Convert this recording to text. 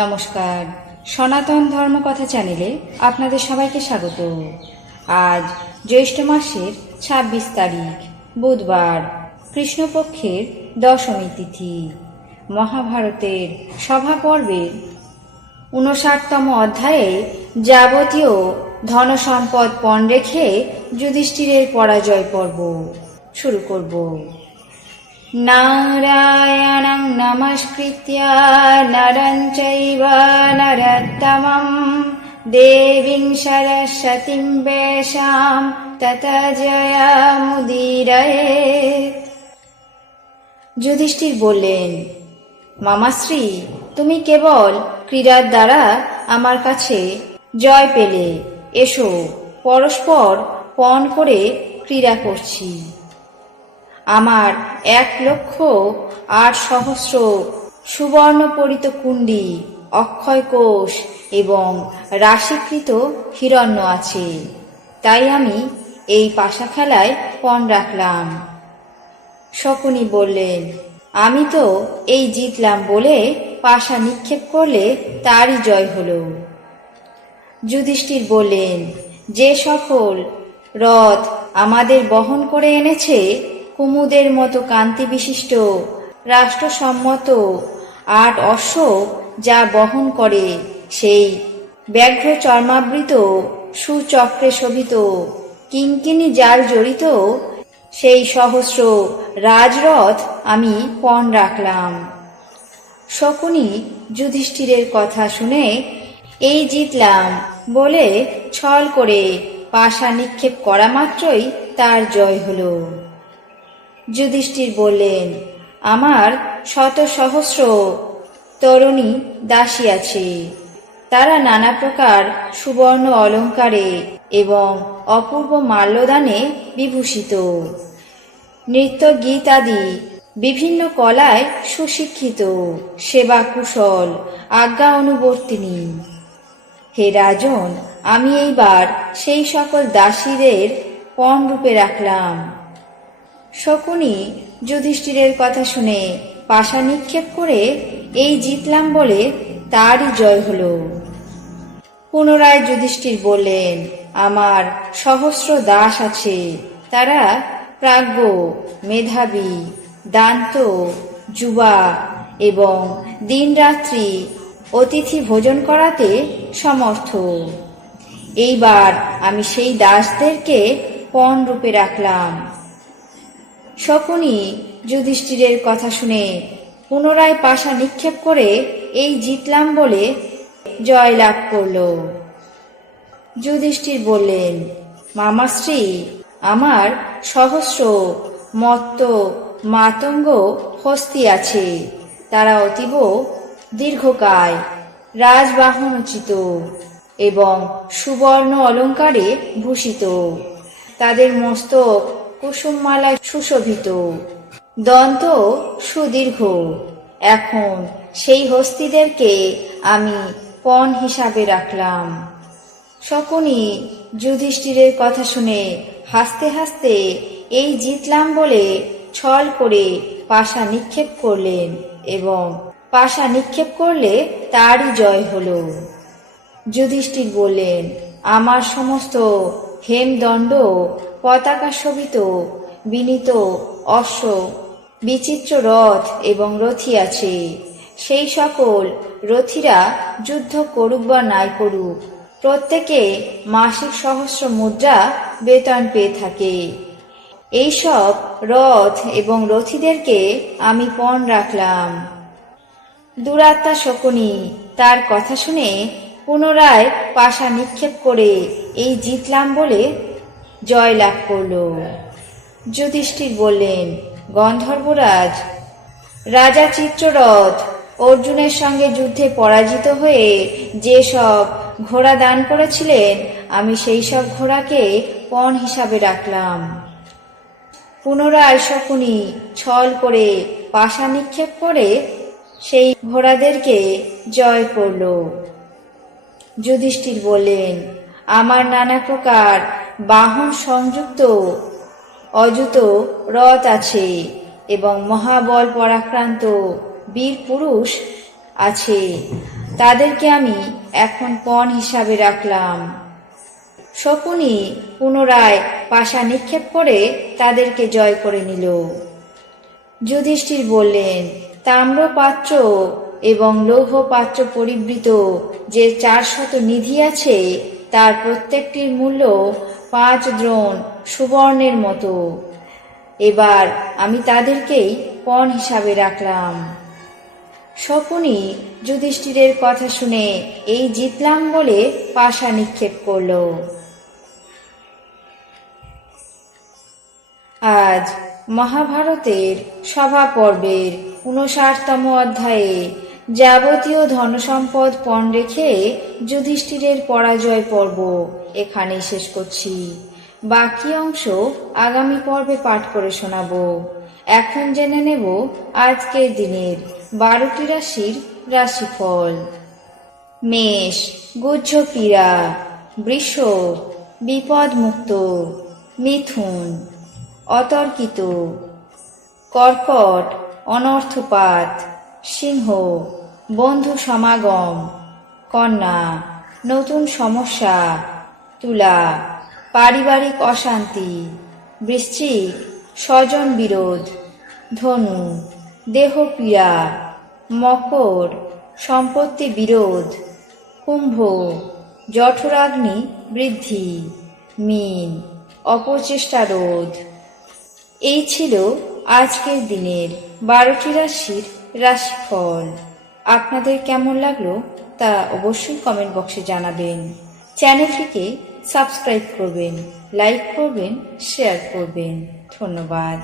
নমস্কার, সনাতন ধর্মকথা চ্যানেলে আপনাদের সবাইকে স্বাগত। আজ জ্যৈষ্ঠ মাসের ২৬ তারিখ বুধবার, কৃষ্ণপক্ষের দশমী তিথি। মহাভারতের সভা পর্বের ৫৯তম অধ্যায়ে যাবতীয় ধনসম্পদ পণ রেখে যুধিষ্ঠিরের পরাজয় পর্ব শুরু করব। নারায়ণং নমস্কৃত্য নরং চৈব নরোত্তমং দেবীং সরস্বতীং ব্যাসাং ততো জয়মুদীরয়েৎ। যুধিষ্ঠির বললেন, মামাশ্রী, তুমি কেবল ক্রীড়ার দ্বারা আমার কাছে জয় পেলে। এসো, পরস্পর পণ করে ক্রীড়া করছি। আমার ১,০৮,০০০ সুবর্ণ পরিত কুণ্ডী, অক্ষয় কোষ এবং রাশিকৃত হিরণ্য আছে, তাই আমি এই পাশা খেলায় পণ রাখলাম। শকুনি বললেন, আমি তো এই জিতলাম বলে পাশা নিক্ষেপ করলে তারই জয় হলো। যুধিষ্ঠির বললেন, যে সকল রথ আমাদের বহন করে এনেছে, কুমুদের মতো কান্তি বিশিষ্ট রাষ্ট্রসম্মত ৮ অশ্ব যা বহন করে, সেই ব্যাঘ্র চর্মাবৃত সুচক্রে শোভিত কিঙ্কিণী জাল জড়িত সেই সহস্র রাজরথ আমি পণ রাখলাম। শকুনি যুধিষ্ঠিরের কথা শুনে এই জিতলাম বলে ছল করে পাশা নিক্ষেপ করা মাত্রই তার জয় হলো। যুধিষ্ঠির বললেন, আমার শত সহস্র তরুণী দাসী আছে, তারা নানা প্রকার সুবর্ণ অলঙ্কারে এবং অপূর্ব মাল্যদানে বিভূষিত, নৃত্য গীত আদি বিভিন্ন কলায় সুশিক্ষিত, সেবা কুশল, আজ্ঞা অনুবর্তিনী। হে রাজন, আমি এইবার সেই সকল দাসীদের পণ রূপে রাখলাম। শকুনি যুধিষ্ঠিরের কথা শুনে পাশা নিক্ষেপ করে এই জিতলাম বলে তারই জয় হলো। পুনরায় যুধিষ্ঠির বললেন, আমার সহস্র দাস আছে, তারা প্রাজ্ঞ, মেধাবী, দান্ত, যুবা এবং দিনরাত্রি অতিথি ভোজন করাতে সমর্থ। এইবার আমি সেই দাসদেরকে পণ রূপে রাখলাম। শকুনি যুধিষ্ঠিরের কথা শুনে পুনরায় পাশা নিক্ষেপ করে এই জিতলাম বলে জয় লাভ করল। যুধিষ্ঠির বললেন, মামাশ্রী, আমার সহস্র মত্ত মাতঙ্গ হস্তি আছে, তারা অতীব দীর্ঘকায়, রাজবাহনোচিত এবং সুবর্ণ অলঙ্কারে ভূষিত, তাদের মস্তক কুসুমমালায় সুশোভিত, দন্ত সুদীর্ঘ। এখন সেই হস্তিদেরকে আমি পণ হিসাবে রাখলাম। শকুনি যুধিষ্ঠিরের কথা শুনে হাসতে হাসতে এই জিতলাম বলে ছল করে পাশা নিক্ষেপ করলেন এবং পাশা নিক্ষেপ করলে তারই জয় হলো। যুধিষ্ঠির বললেন, আমার সমস্ত হেমদণ্ড, পতাকা শোভিত বিনীত অশ্ব, বিচিত্র রথ এবং রথী আছে। সেই সকল রথীরা যুদ্ধ করুক বা নাই করুক, প্রত্যেকে মাসিক সহস্র মুদ্রা বেতন পেয়ে থাকে। এইসব রথ এবং রথীদেরকে আমি পণ রাখলাম। দুরাত্মা শকুনি তার কথা শুনে পুনরায় পাশা নিক্ষেপ করে এই জিতলাম বলে জয় লাভ করল। যুধিষ্ঠির বললেন, গন্ধর্বরাজ, রাজা চিত্ররথ অর্জুনের সঙ্গে যুদ্ধে পরাজিত হয়ে যে সব ঘোড়া দান করেছিলেন, আমি সেই সব ঘোড়াকে পণ হিসাবে রাখলাম। পুনরায় শকুনি ছল করে পাশা নিক্ষেপ করে সেই ঘোড়াদেরকে জয় করল। যুধিষ্ঠির বললেন, আমার নানা প্রকার বাহন সংযুক্ত অযুত রথ আছে এবং মহাবল পরাক্রান্ত বীর পুরুষ আছে। তাদেরকে আমি এখন পণ হিসাবে রাখলাম। শকুনি পুনরায় পাশা নিক্ষেপ করে তাদেরকে জয় করে নিল। যুধিষ্ঠির বললেন, তাম্র পাত্র এবং লৌহ পাত্র পরিবৃত যে 400 নিধি আছে তার প্রত্যেকটির মূল্য 5 দ্রোণ সুবর্ণের মতো। এবার আমি তাদেরকেই পণ হিসাবে রাখলাম। শকুনি যুধিষ্ঠিরের কথা শুনে এই জিতলাম বলে পাশা নিক্ষেপ করল। আজ মহাভারতের সভা পর্বের 59তম অধ্যায়ে যাবতীয় ধনসম্পদ পণ রেখে যুধিষ্ঠিরের পরাজয় পর্ব এখানেই শেষ করছি। বাকি অংশ আগামী পর্বে পাঠ করে শোনাবো। এখন জেনে নেব আজকের দিনের 12টি রাশির রাশিফল। মেষ গুহ্য পীড়া, বৃষ বিপদ মুক্ত, মিথুন অতর্কিত, কর্কট অনর্থপাত, সিংহ বন্ধু সমাগম, কন্যা নতুন সমস্যা, তুলা পারিবারিক অশান্তি, বৃশ্চিক স্বজন বিরোধ, ধনু দেহ পীড়া, মকর সম্পত্তি বিরোধ, কুম্ভ জঠরাগ্নি বৃদ্ধি, মীন অপচেষ্টা রোধ। এই ছিল আজকের দিনের 12টি রাশির রাশিফল। আপনাদের কেমন লাগলো তা অবশ্যই কমেন্ট বক্সে জানাবেন। চ্যানেলটিকে সাবস্ক্রাইব করবেন, লাইক করবেন, শেয়ার করবেন। ধন্যবাদ।